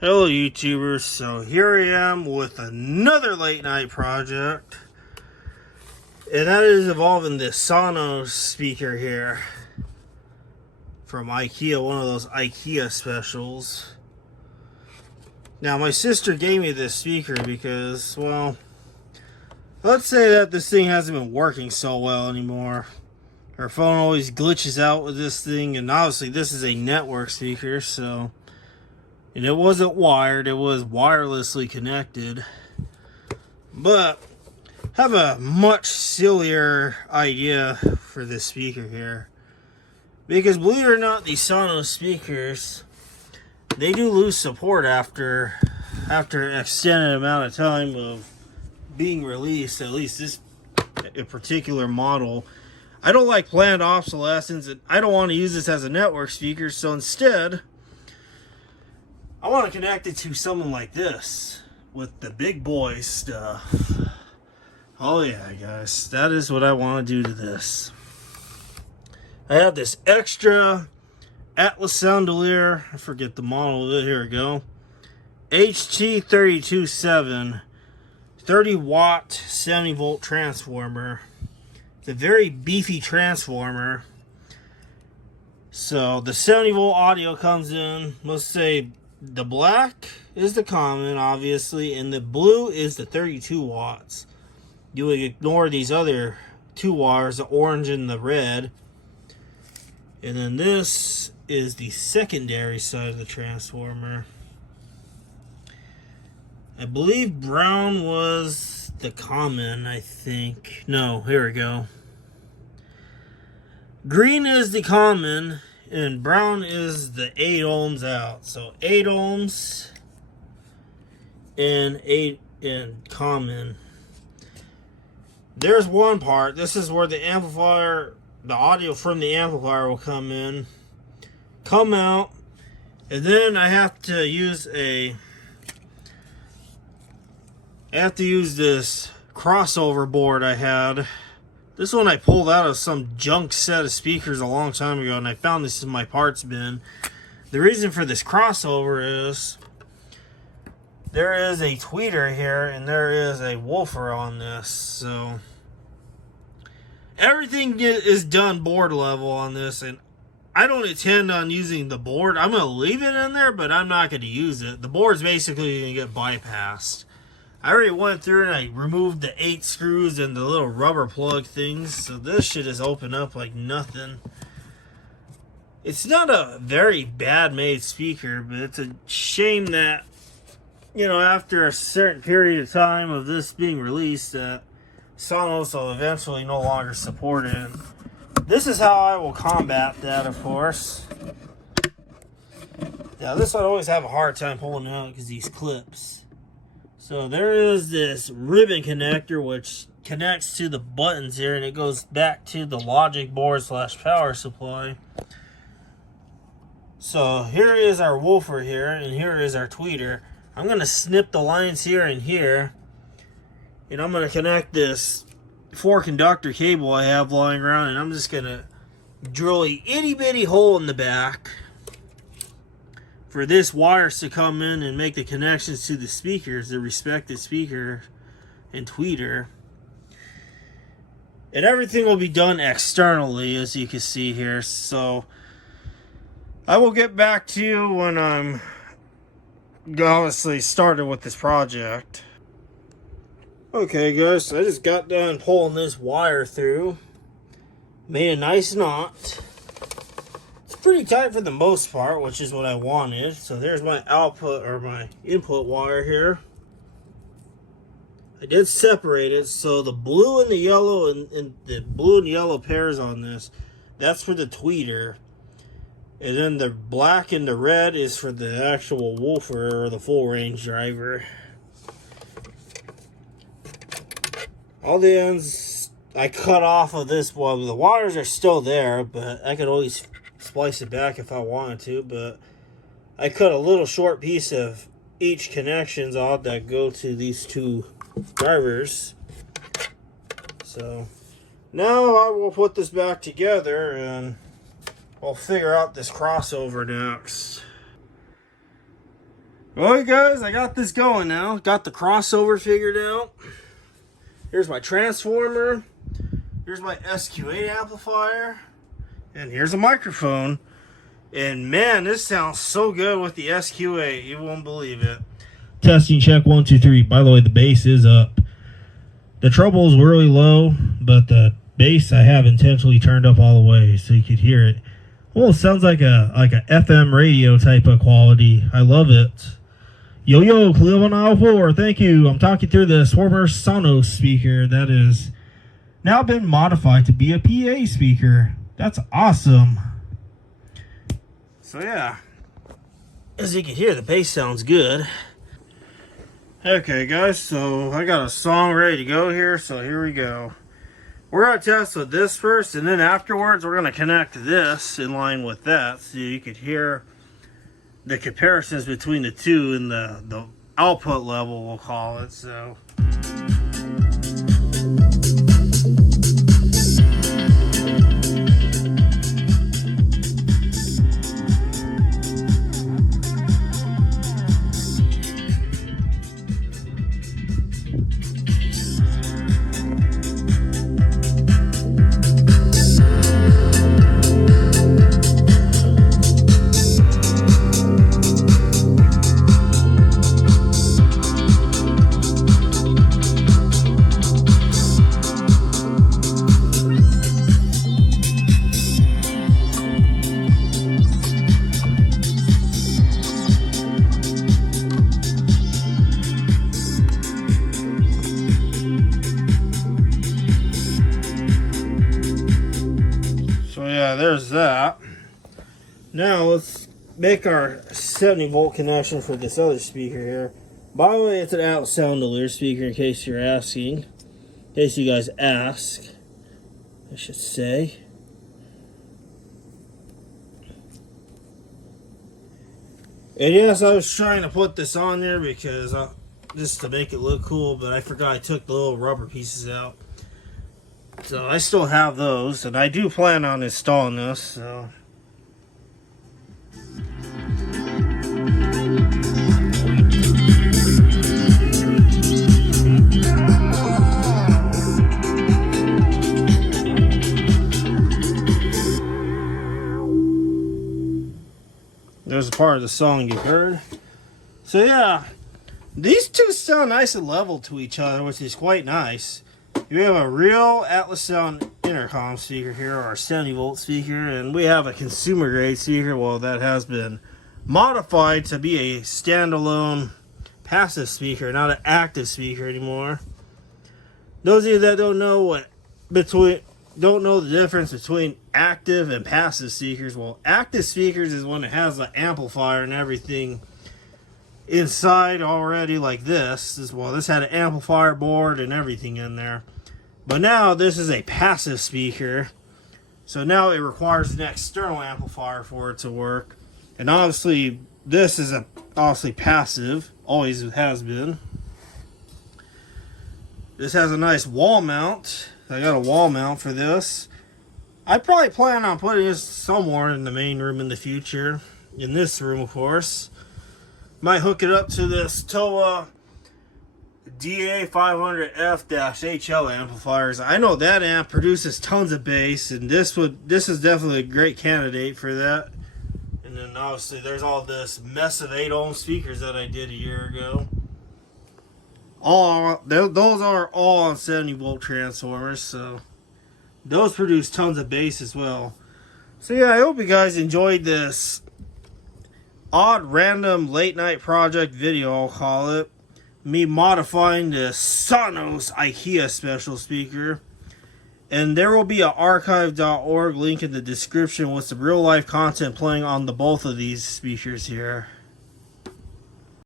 Hello YouTubers, so here I am with another late night project, and that is involving this Sono speaker here from Ikea, one of those Ikea specials. Now my sister gave me this speaker because, well, let's say that this thing hasn't been working so well anymore. Her phone always glitches out with this thing, and obviously this is a network speaker, so... And it wasn't wired, it was wirelessly connected. But I have a much sillier idea for this speaker here. Because believe it or not, these Sonos speakers, they do lose support after an extended amount of time of being released, at least this particular model. I don't like planned obsolescence, and I don't want to use this as a network speaker, so instead I want to connect it to something like this with the big boy stuff. Oh yeah, guys, that is what I want to do to this. I have this extra Atlas Soundelier, I forget the model of it, here we go. HT327 30 watt 70 volt transformer. It's a very beefy transformer. So the 70 volt audio comes in, let's say the black is the common, obviously, and the blue is the 32 watts. You would ignore these other two wires, the orange and the red. And then this is the secondary side of the transformer. I believe brown was the common, I think. No, here we go. Green is the common, and brown is the 8 ohms out. So 8 ohms and 8 in common. There's one part. This is where the amplifier, the audio from the amplifier will come in, come out, and then I have to use this crossover board I had. This one I pulled out of some junk set of speakers a long time ago, and I found this in my parts bin. The reason for this crossover is there is a tweeter here and there is a woofer on this. So everything is done board level on this, and I don't intend on using the board. I'm going to leave it in there, but I'm not going to use it. The board's basically going to get bypassed. I already went through and I removed the 8 screws and the little rubber plug things, so this shit is open up like nothing. It's not a very bad made speaker, but it's a shame that, you know, after a certain period of time of this being released, that Sonos will eventually no longer support it. This is how I will combat that, of course. Now this I'd always have a hard time pulling out because these clips. So there is this ribbon connector which connects to the buttons here, and it goes back to the logic board / power supply. So here is our woofer here, and here is our tweeter. I'm going to snip the lines here and here, and I'm going to connect this 4 conductor cable I have lying around, and I'm just going to drill a itty bitty hole in the back for this wires to come in and make the connections to the speakers, the respective speaker and tweeter. And everything will be done externally, as you can see here. So I will get back to you when I'm obviously started with this project. Okay guys, I just got done pulling this wire through. Made a nice knot. Pretty tight for the most part, which is what I wanted. So there's my output, or my input wire here. I did separate it, so the blue and the yellow and the blue and yellow pairs on this, that's for the tweeter, and then the black and the red is for the actual woofer or the full range driver. All the ends I cut off of this one. The wires are still there, but I could always splice it back if I wanted to, but I cut a little short piece of each connections off that go to these 2 drivers. So now I will put this back together and I'll figure out this crossover next. Alright guys, I got this going now. Got the crossover figured out. Here's my transformer. Here's my SQ8 amplifier. And here's a microphone. And man, this sounds so good with the SQ8. You won't believe it. Testing check 1 2 3. By the way, the bass is up. The treble is really low, but the bass I have intentionally turned up all the way so you could hear it. Well, it sounds like a FM radio type of quality. I love it. Yo, Cleo 104, thank you. I'm talking through this former Sono speaker that is now been modified to be a PA speaker. That's awesome. So yeah, as you can hear, the bass sounds good. Okay guys, so I got a song ready to go here, so here we go. We're going to test with this first, and then afterwards we're going to connect this in line with that so you could hear the comparisons between the two and the output level, we'll call it. So yeah, there's that. Now let's make our 70 volt connection for this other speaker here. By the way, it's an out sound delivery speaker in case you're asking. In case you guys ask, I should say. And yes, I was trying to put this on there because just to make it look cool, but I forgot I took the little rubber pieces out. So I still have those, and I do plan on installing this, so. There's a part of the song you heard. So yeah, these two sound nice and level to each other, which is quite nice. We have a real Atlas Sound intercom speaker here, or a 70 volt speaker, and we have a consumer grade speaker, well, that has been modified to be a standalone passive speaker, not an active speaker anymore. Those of you that don't know the difference between active and passive speakers, well, active speakers is when it has the amplifier and everything inside already, like this. This had an amplifier board and everything in there. But now this is a passive speaker, so now it requires an external amplifier for it to work. And obviously this is obviously passive, always has been. This has a nice wall mount. I got a wall mount for this. I probably plan on putting this somewhere in the main room in the future. In this room, of course. Might hook it up to this TOA DA500F-HL amplifiers. I know that amp produces tons of bass, and this is definitely a great candidate for that. And then obviously there's all this mess of 8 ohm speakers that I did a year ago. Those are all on 70 volt transformers, so those produce tons of bass as well. So yeah, I hope you guys enjoyed this odd random late night project video, I'll call it. Me modifying the Sonos Ikea special speaker. And there will be an archive.org link in the description with some real life content playing on both of these speakers here.